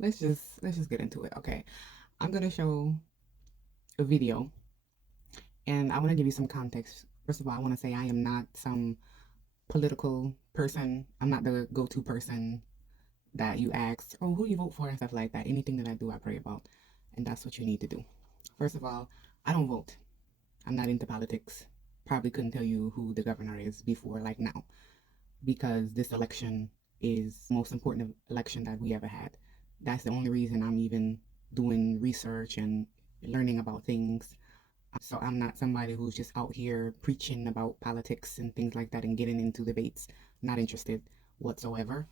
let's just get into it. Okay. I'm gonna show a video and I want to give you some context. First of all, I want to say I am not some political person. I'm not the go-to person that you ask, oh, who you vote for and stuff like that. Anything that I do, I pray about. And that's what you need to do. First of all, I don't vote. I'm not into politics. Probably couldn't tell you who the governor is before, like now, because this election is the most important election that we ever had. That's the only reason I'm even doing research and learning about things. So I'm not somebody who's just out here preaching about politics and things like that and getting into debates. Not interested whatsoever.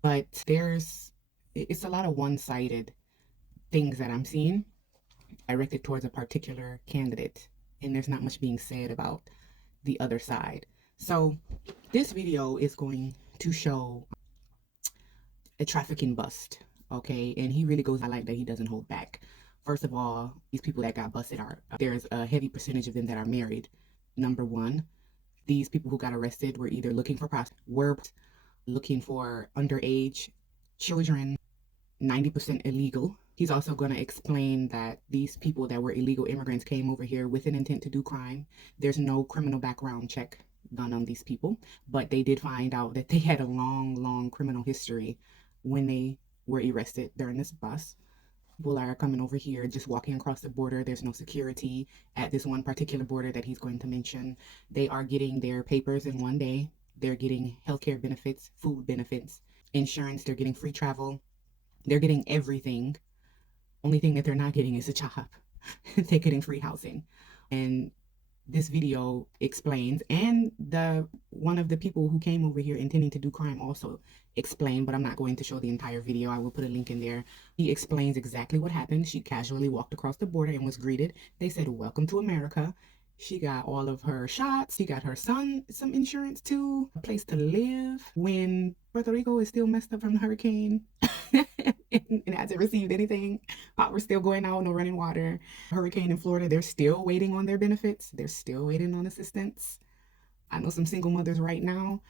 But it's a lot of one-sided things that I'm seeing directed towards a particular candidate, and there's not much being said about the other side. So this video is going to show a trafficking bust, okay? And he really goes, I like that he doesn't hold back. First of all, these people that got busted are, there's a heavy percentage of them that are married. Number one, these people who got arrested were either looking for were looking for underage children, 90% illegal. He's also going to explain that these people that were illegal immigrants came over here with an intent to do crime. There's no criminal background check done on these people, but they did find out that they had a long, long criminal history when they were arrested during this bus. People are coming over here just walking across the border. There's no security at this one particular border that he's going to mention. They are getting their papers in one day. They're getting healthcare benefits, food benefits, insurance. They're getting free travel. They're getting everything. Only thing that they're not getting is a job. They're getting free housing. And this video explains, and the one of the people who came over here intending to do crime also explained, but I'm not going to show the entire video. I will put a link in there. He explains exactly what happened. She casually walked across the border and was greeted. They said, welcome to America. She got all of her shots. She got her son some insurance too, a place to live when Puerto Rico is still messed up from the hurricane and hasn't received anything. Power's still going out, no running water. Hurricane in Florida, they're still waiting on their benefits. They're still waiting on assistance. I know some single mothers right now.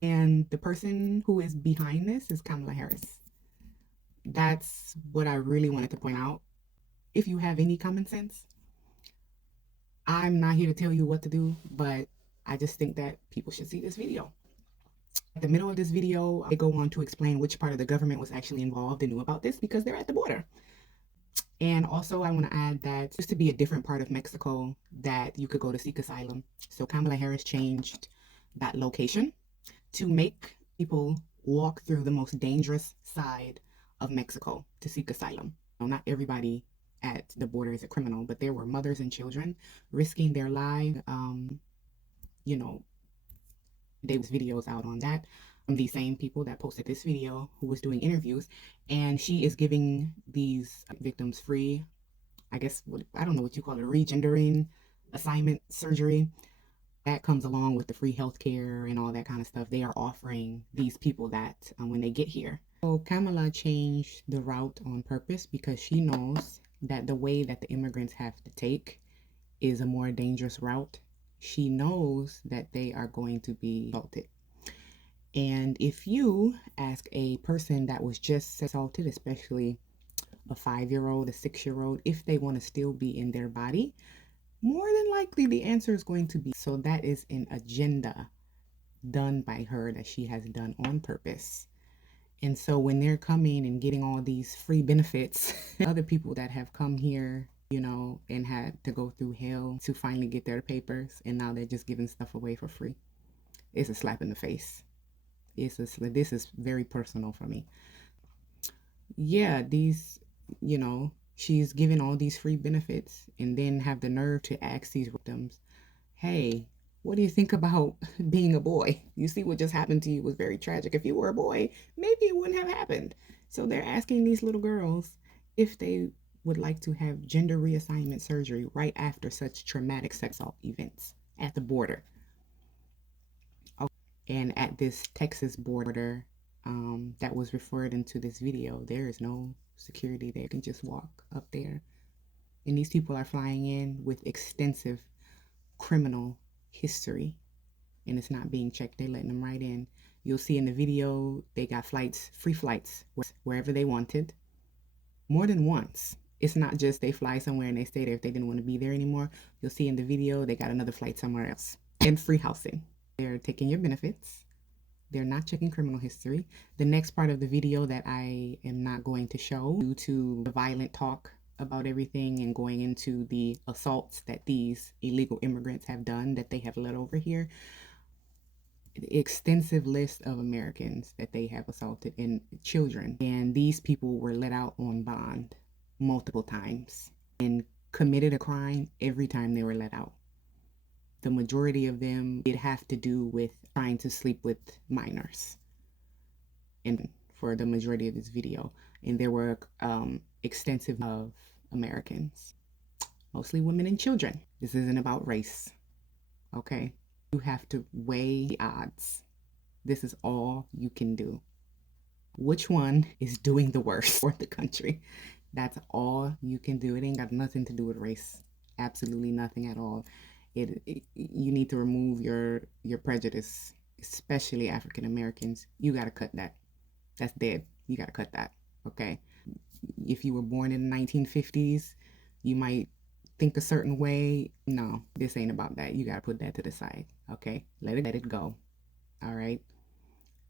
And the person who is behind this is Kamala Harris. That's what I really wanted to point out. If you have any common sense, I'm not here to tell you what to do, but I just think that people should see this video. At the middle of this video, I go on to explain which part of the government was actually involved and knew about this because they're at the border. And also, I want to add that used to be a different part of Mexico that you could go to seek asylum. So Kamala Harris changed that location to make people walk through the most dangerous side of Mexico to seek asylum. Now, not everybody at the border is a criminal, but there were mothers and children risking their lives. You know, there was videos out on that from the same people that posted this video who was doing interviews, and she is giving these victims free, I guess, I don't know what you call it, regendering assignment surgery that comes along with the free healthcare and all that kind of stuff. They are offering these people that when they get here. So Kamala changed the route on purpose because she knows that the way that the immigrants have to take is a more dangerous route. She knows that they are going to be assaulted. And if you ask a person that was just assaulted, especially a 5-year-old, a 6-year-old, if they want to still be in their body, more than likely the answer is going to be so. That is an agenda done by her that she has done on purpose. And so when they're coming and getting all these free benefits, other people that have come here, you know, and had to go through hell to finally get their papers, and now they're just giving stuff away for free. It's a slap in the face. This is very personal for me. Yeah, these, you know, she's giving all these free benefits and then have the nerve to ask these victims, hey, what do you think about being a boy? You see what just happened to you was very tragic. If you were a boy, maybe it wouldn't have happened. So they're asking these little girls if they would like to have gender reassignment surgery right after such traumatic sex assault events at the border. And at this Texas border that was referred into this video, there is no security there. You can just walk up there. And these people are flying in with extensive criminal history, and it's not being checked. They're letting them right in. You'll see in the video, they got flights, free flights, wherever they wanted. more than once. It's not just they fly somewhere and they stay there if they didn't want to be there anymore. You'll see in the video they got another flight somewhere else. And free housing. They're taking your benefits. They're not checking criminal history. The next part of the video that I am not going to show due to the violent talk about everything and going into the assaults that these illegal immigrants have done, that they have led over here. The extensive list of Americans that they have assaulted and children. And these people were let out on bond multiple times and committed a crime every time they were let out. The majority of them did have to do with trying to sleep with minors. And for the majority of this video, and there were extensive of Americans, mostly women and children. This isn't about race, okay? You have to weigh the odds. This is all you can do. Which one is doing the worst for the country? That's all you can do. It ain't got nothing to do with race. Absolutely nothing at all. You need to remove your prejudice, especially African Americans. You got to cut that. That's dead. You got to cut that, okay? If you were born in the 1950s, you might think a certain way. No, this ain't about that. You got to put that to the side, okay? Let it go, all right?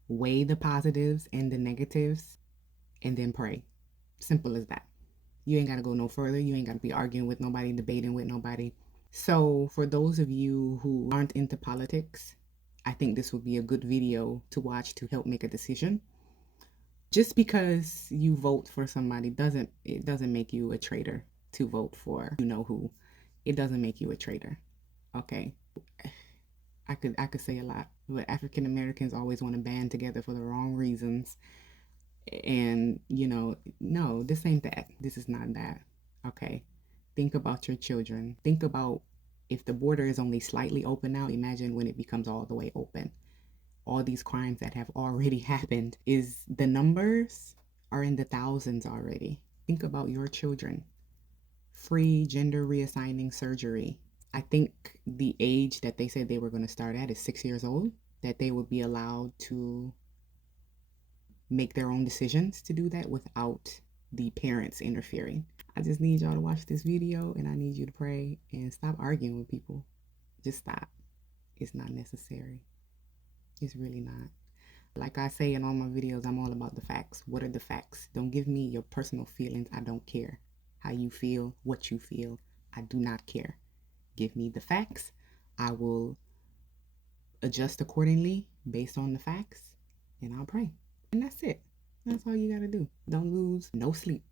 Weigh the positives and the negatives and then pray. Simple as that. You ain't got to go no further. You ain't got to be arguing with nobody, debating with nobody. So for those of you who aren't into politics, I think this would be a good video to watch to help make a decision. Just because you vote for somebody doesn't make you a traitor to vote for you know who. It doesn't make you a traitor. Okay. I could say a lot, but African Americans always want to band together for the wrong reasons. And no, this ain't that. This is not that. Okay. Think about your children. Think about if the border is only slightly open now, imagine when it becomes all the way open. All these crimes that have already happened, the numbers are in the thousands already. Think about your children. Free gender reassigning surgery. I think the age that they said they were going to start at is 6 years old, that they would be allowed to make their own decisions to do that without the parents interfering. I just need y'all to watch this video, and I need you to pray and stop arguing with people. Just stop. It's not necessary. It's really not. Like I say in all my videos, I'm all about the facts. What are the facts? Don't give me your personal feelings. I don't care how you feel, what you feel. I do not care. Give me the facts. I will adjust accordingly based on the facts, and I'll pray. And that's it. That's all you got to do. Don't lose no sleep.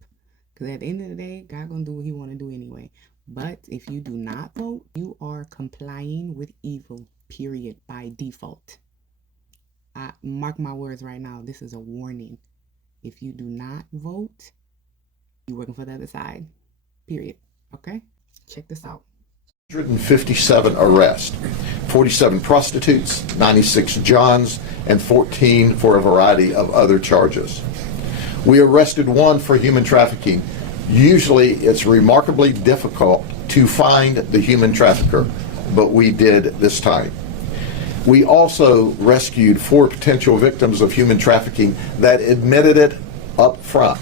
Because at the end of the day, God gonna do what he want to do anyway. But if you do not vote, you are complying with evil, period, by default. I mark my words right now. This is a warning. If you do not vote, you're working for the other side, period. Okay? Check this out. 157 arrests, 47 prostitutes, 96 Johns, and 14 for a variety of other charges. We arrested one for human trafficking. Usually it's remarkably difficult to find the human trafficker, but we did this time. We also rescued 4 potential victims of human trafficking that admitted it up front.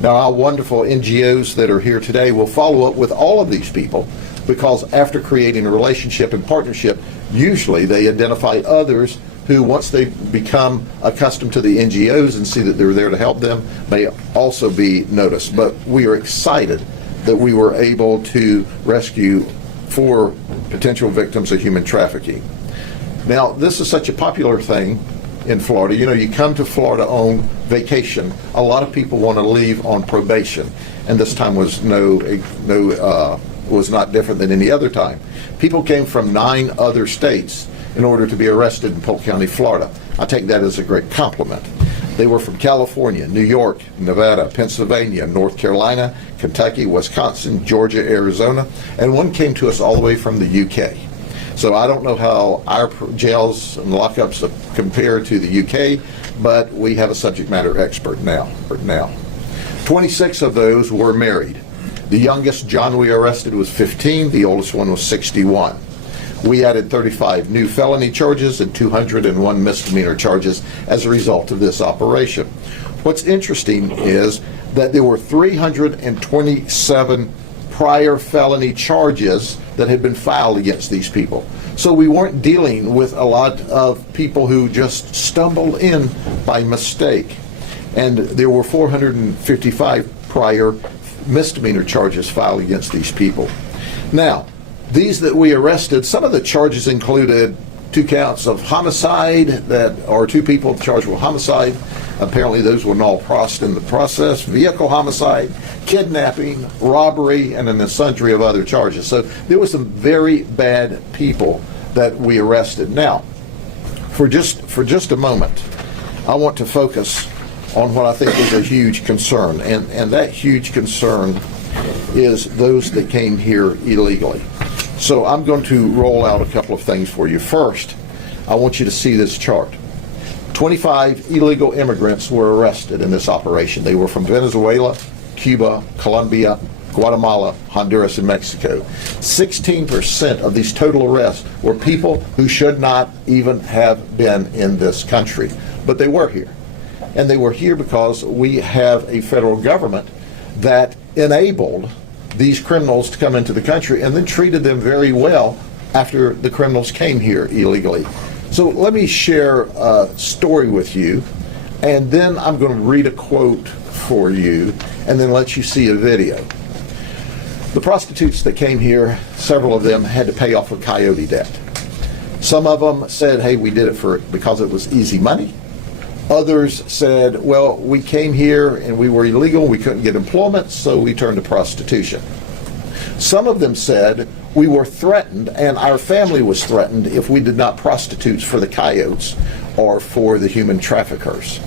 Now, our wonderful NGOs that are here today will follow up with all of these people, because after creating a relationship and partnership, usually they identify others who, once they become accustomed to the NGOs and see that they're there to help them, may also be noticed. But we are excited that we were able to rescue 4 potential victims of human trafficking. Now, this is such a popular thing in Florida. You know, you come to Florida on vacation. A lot of people want to leave on probation, and this time was was not different than any other time. People came from 9 other states in order to be arrested in Polk County, Florida. I take that as a great compliment. They were from California, New York, Nevada, Pennsylvania, North Carolina, Kentucky, Wisconsin, Georgia, Arizona, and one came to us all the way from the UK. So I don't know how our jails and lockups compare to the UK, but we have a subject matter expert now. 26 of those were married. The youngest John we arrested was 15, the oldest one was 61. We added 35 new felony charges and 201 misdemeanor charges as a result of this operation. What's interesting is that there were 327 prior felony charges that had been filed against these people. So we weren't dealing with a lot of people who just stumbled in by mistake. And there were 455 prior misdemeanor charges filed against these people. Now, these that we arrested, some of the charges included 2 counts of homicide, or 2 people charged with homicide. Apparently those were all processed in the process. Vehicle homicide, kidnapping, robbery, and then a sundry of other charges. So there were some very bad people that we arrested. Now, for just a moment, I want to focus on what I think is a huge concern, and that huge concern is those that came here illegally. So I'm going to roll out a couple of things for you. First, I want you to see this chart. 25 illegal immigrants were arrested in this operation. They were from Venezuela, Cuba, Colombia, Guatemala, Honduras, and Mexico. 16% of these total arrests were people who should not even have been in this country, but they were here. And they were here because we have a federal government that enabled these criminals to come into the country and then treated them very well after the criminals came here illegally. So let me share a story with you, and then I'm going to read a quote for you and then let you see a video. The prostitutes that came here, several of them had to pay off a coyote debt. Some of them said, hey, we did it because it was easy money. Others said, well, we came here and we were illegal, we couldn't get employment, so we turned to prostitution. Some of them said, we were threatened and our family was threatened if we did not prostitute for the coyotes or for the human traffickers.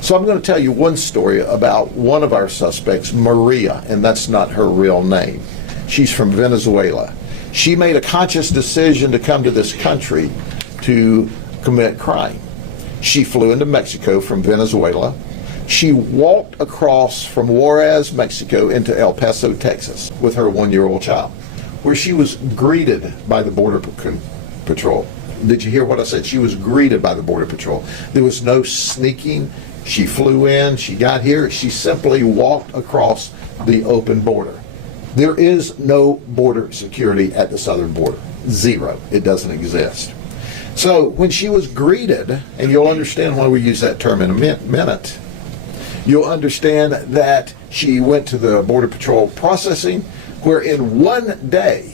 So I'm going to tell you one story about one of our suspects, Maria, and that's not her real name. She's from Venezuela. She made a conscious decision to come to this country to commit crime. She flew into Mexico from Venezuela. She walked across from Juarez, Mexico into El Paso, Texas with her 1-year-old child, where she was greeted by the Border Patrol. Did you hear what I said? She was greeted by the Border Patrol. There was no sneaking. She flew in, she got here, she simply walked across the open border. There is no border security at the southern border. Zero. It doesn't exist. So when she was greeted, and you'll understand why we use that term in a minute, you'll understand that she went to the Border Patrol processing, where in 1 day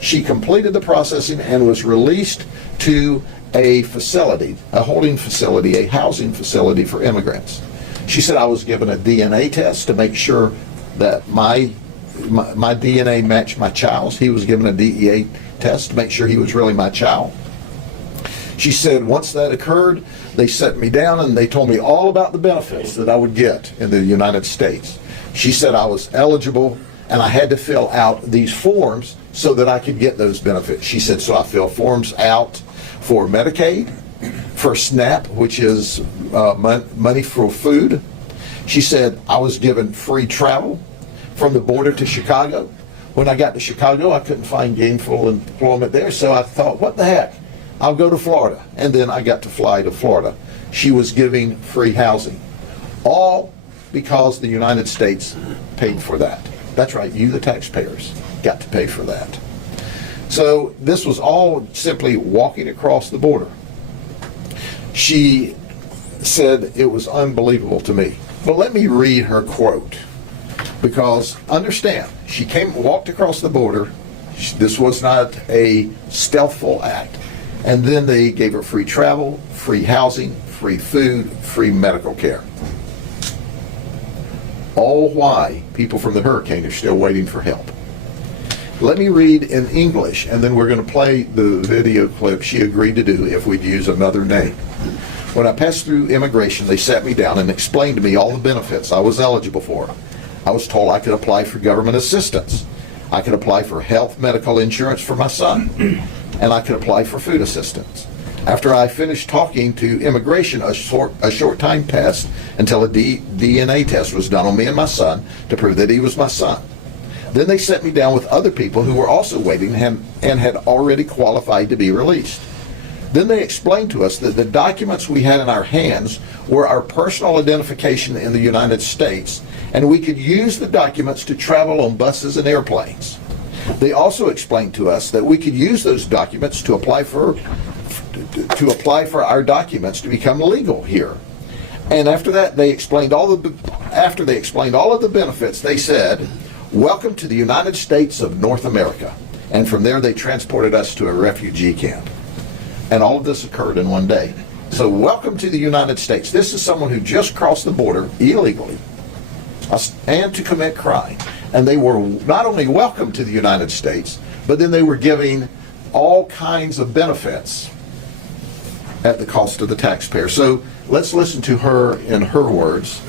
she completed the processing and was released to a facility, a holding facility, a housing facility for immigrants. She said, I was given a DNA test to make sure that my DNA matched my child's. He was given a DEA test to make sure he was really my child. She said once that occurred, they set me down and they told me all about the benefits that I would get in the United States. She said I was eligible and I had to fill out these forms so that I could get those benefits. She said, so I fill forms out for Medicaid, for SNAP, which is money for food. She said I was given free travel from the border to Chicago. When I got to Chicago, I couldn't find gainful employment there, so I thought, what the heck? I'll go to Florida. And then I got to fly to Florida. She was giving free housing, all because the United States paid for that. That's right, you, the taxpayers, got to pay for that. So this was all simply walking across the border. She said it was unbelievable to me. But let me read her quote, because understand, she walked across the border. This was not a stealthful act. And then they gave her free travel, free housing, free food, free medical care. All why people from the hurricane are still waiting for help. Let me read in English, and then we're going to play the video clip she agreed to do if we'd use another name. When I passed through immigration, they sat me down and explained to me all the benefits I was eligible for. I was told I could apply for government assistance. I could apply for health medical insurance for my son, and I could apply for food assistance. After I finished talking to immigration, a short time passed until a DNA test was done on me and my son to prove that he was my son. Then they set me down with other people who were also waiting and had already qualified to be released. Then they explained to us that the documents we had in our hands were our personal identification in the United States, and we could use the documents to travel on buses and airplanes. They also explained to us that we could use those documents to apply for our documents to become legal here. And after that, they explained all of the benefits, they said, "Welcome to the United States of North America." And from there, they transported us to a refugee camp. And all of this occurred in one day. So welcome to the United States. This is someone who just crossed the border illegally and to commit crime. And they were not only welcome to the United States, but then they were giving all kinds of benefits at the cost of the taxpayer. So let's listen to her in her words